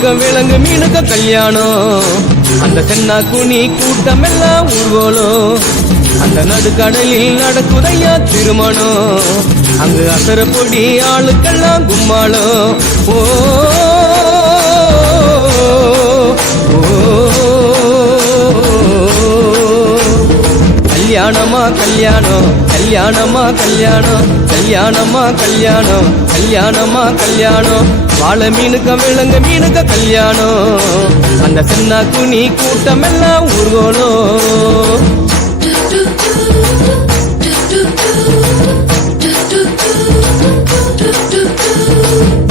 மீனுக்க விலங்கு மீனுக்க கல்யாணம் அந்த சென்னா குனி கூட்டம் எல்லாம் ஊர்வலம் அந்த நடுக்கடலில் நடக்குதையா திருமணம் அங்கு அசர பொடி ஆளுக்கெல்லாம் கும்மாளம் ஓ கல்யாணமா கல்யாணம் கல்யாணமா கல்யாணம் கல்யாணமா கல்யாணம் கல்யாணமா கல்யாணம் வாழை மீனுக்க விலங்கு மீனுக்க கல்யாணம் அந்த சென்னா குனி கூட்டம் எல்லாம் ஊர்வலம்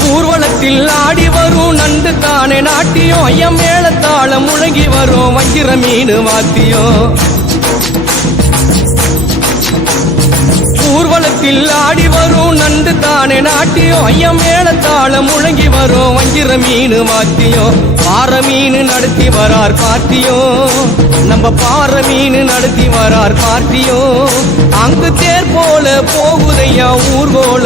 ஊர்வலத்தில் ஆடி வரும் நண்டு தானே நாட்டியம் ஐயம் மேளத்தாளம் முழங்கி வரும் வஞ்சிர மீன் வாத்தியம் ஊர்வலத்தில் ஆடி வரும் நண்டு தானே நாட்டியம் ஐயம் மேளத்தாளம் முழங்கி வரும் வஞ்சிர மீன் வாத்தியம் பாற மீன் நடத்தி வரார் பார்த்தியும் நம்ம பாற மீன் நடத்தி வரார் பார்த்தியும் அங்கு தேர் போல போகுதையா ஊர்கோல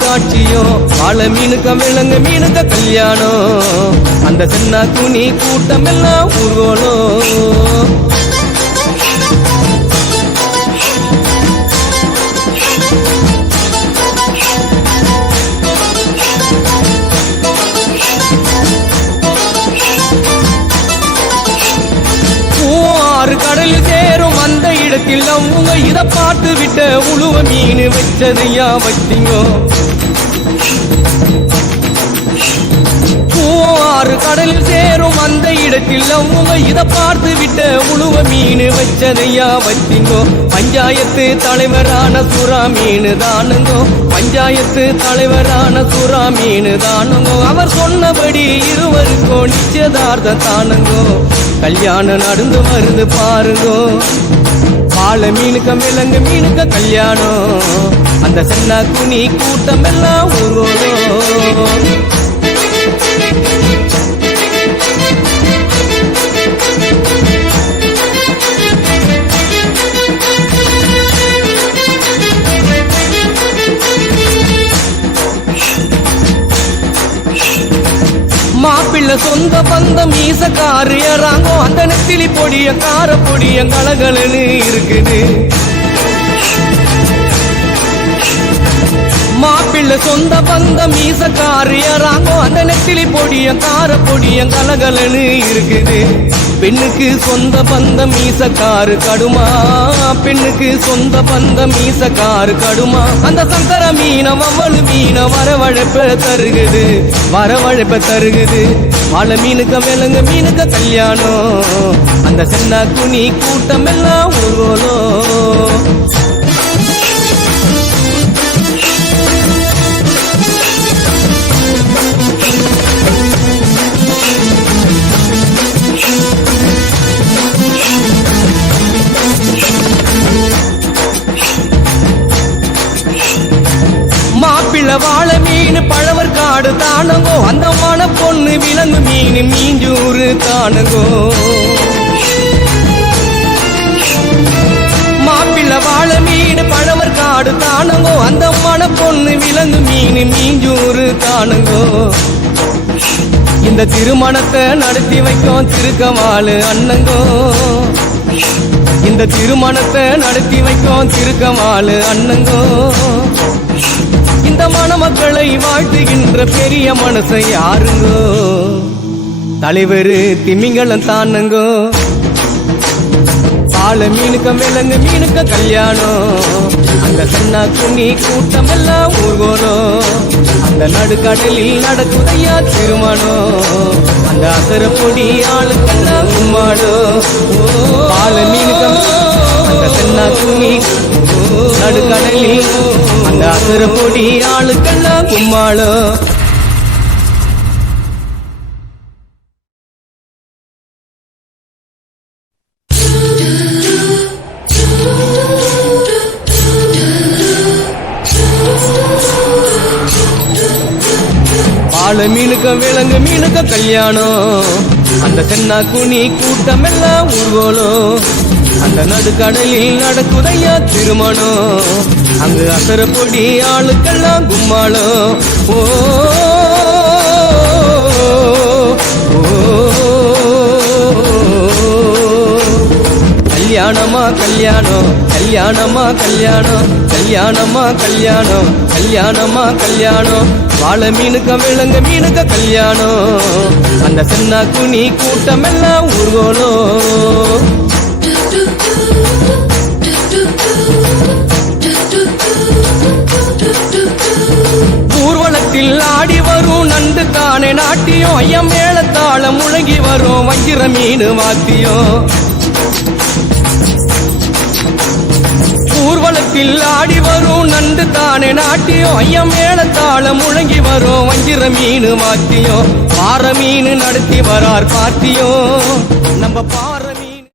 காட்சியும் வாழை மீனுக்க விலங்கு மீனுக்க கல்யாணம் அந்த சென்னா துணி கூட்டம் எல்லாம் ஊர்கோலம் கடலில் சேரும் அந்த இடத்தில் அவங்க இதை பார்த்து விட்ட உழுவ மீன் வச்சதையா வச்சிங்கோ ஆறு கடலில் சேரும் அந்த இடத்தில் அவங்க இதை பார்த்து விட்ட உழுவ மீன் வச்சதையா வச்சிங்கோ பஞ்சாயத்து தலைவரான சுறா மீன் தானுங்கோ பஞ்சாயத்து தலைவரான சுறா மீன் தானுங்கோ அவர் சொன்னபடி இருவருக்கோ நிச்சயதார்த்தம் தானுங்கோ கல்யாணம் நடந்து வருது பாருங்கோ வாழை மீனுக்க விலங்கு மீனுக்க கல்யாணம் அந்த சென்னா குனி கூட்டம் எல்லாம் ஊர்வலம் மாப்பிள்ள சொந்த பந்தம் மீசக்காரு ஏறாங்கோ அந்த நெத்திலி பொடிய கார பொடிய கலகலன்னு இருக்குது மாப்பிள்ள சொந்த பந்தம் மீசக்காரு ஏறாங்கோ அந்த நெத்திலி பொடிய கார பொடிய கலகலன்னு இருக்குது பெண்ணுக்கு சொந்த பந்தம் மீசக்காரு கடுமா பெண்ணுக்கு சொந்த பந்தம் மீசக்காரு கடுமா அந்த சங்கர மீன வவ்வளு மீன வரவழைப்ப தருகுது வாழை மீனுக்க விலங்கு மீனுக்க கல்யாணம் அந்த சென்னா குனி கூட்டம் எல்லாம் ஊர்வலம் மாப்பிள்ள வாழை மீன் பழவர் காடு தானுங்கோ அந்த மன பொண்ணு விலங்கு மீன் மீஞ்சூறு தானுங்கோ மாப்பிள்ள வாழை மீன் பழவர் காடு தானுங்கோ அந்த மன பொண்ணு விலங்கு மீன் மீஞ்சூறு தானுங்கோ இந்த திருமணத்தை நடத்தி வைக்கும் திருக்கமாலு அண்ணங்கோ இந்த திருமணத்தை நடத்தி வைக்கும் திருக்கமாலு அண்ணங்கோ இந்த மணமக்களை வாழ்த்துகின்ற பெரிய மனசை யாருங்கோ தலைவர் திமிங்கலம் தானுங்கோ வாழை மீனுக்க விலங்கு மீனுக்க கல்யாணம் அந்த சென்னா குனி கூட்டம் எல்லாம் ஊர்வலம் அந்த நடுக்கடலில் நடக்குதையா திருமணம் அந்த அசர பொடி ஆளுக்கெல்லாம் கும்மாடும் வாழை மீனுக்க அந்த சென்னா குனி நடுக்கடலில் அந்த அசர பொடி ஆளுக்கெல்லாம் கும்மாடும் வாழை மீனுக்க விலங்கு மீனுக்க கல்யாணம் அந்த சென்னா குனி கூட்டம் எல்லாம் ஊர்வலம் அந்த நடுக்கடலில் நடக்குதையா திருமணம் அங்கு அசர பொடி ஆளுக்கெல்லாம் கும்மாளம் ஓ கல்யாணமா கல்யாணம் கல்யாணமா கல்யாணம் கல்யாணமா கல்யாணம் கல்யாணமா கல்யாணம் வாழை மீனுக்க விலங்க மீனுக்க கல்யாணம் அந்த சின்ன குனி கூட்டம் எல்லாம் ஊர்கோலும் ஊர்வலத்தில் ஆடி வரும் நண்டு தானே நாட்டியம் ஐயம் மேளத்தாளம் முழங்கி வரும் வஞ்சிர மீன் வாத்தியம் ஊர்வலத்தில் ஆடி வரும் நண்டு தானே நாட்டியம் ஐயம் மேளத்தாளம் முழங்கி வரும் வஞ்சிர மீன் வாத்தியம் பாறை மீன் நடத்தி வரார் பாத்தியம் நம்ம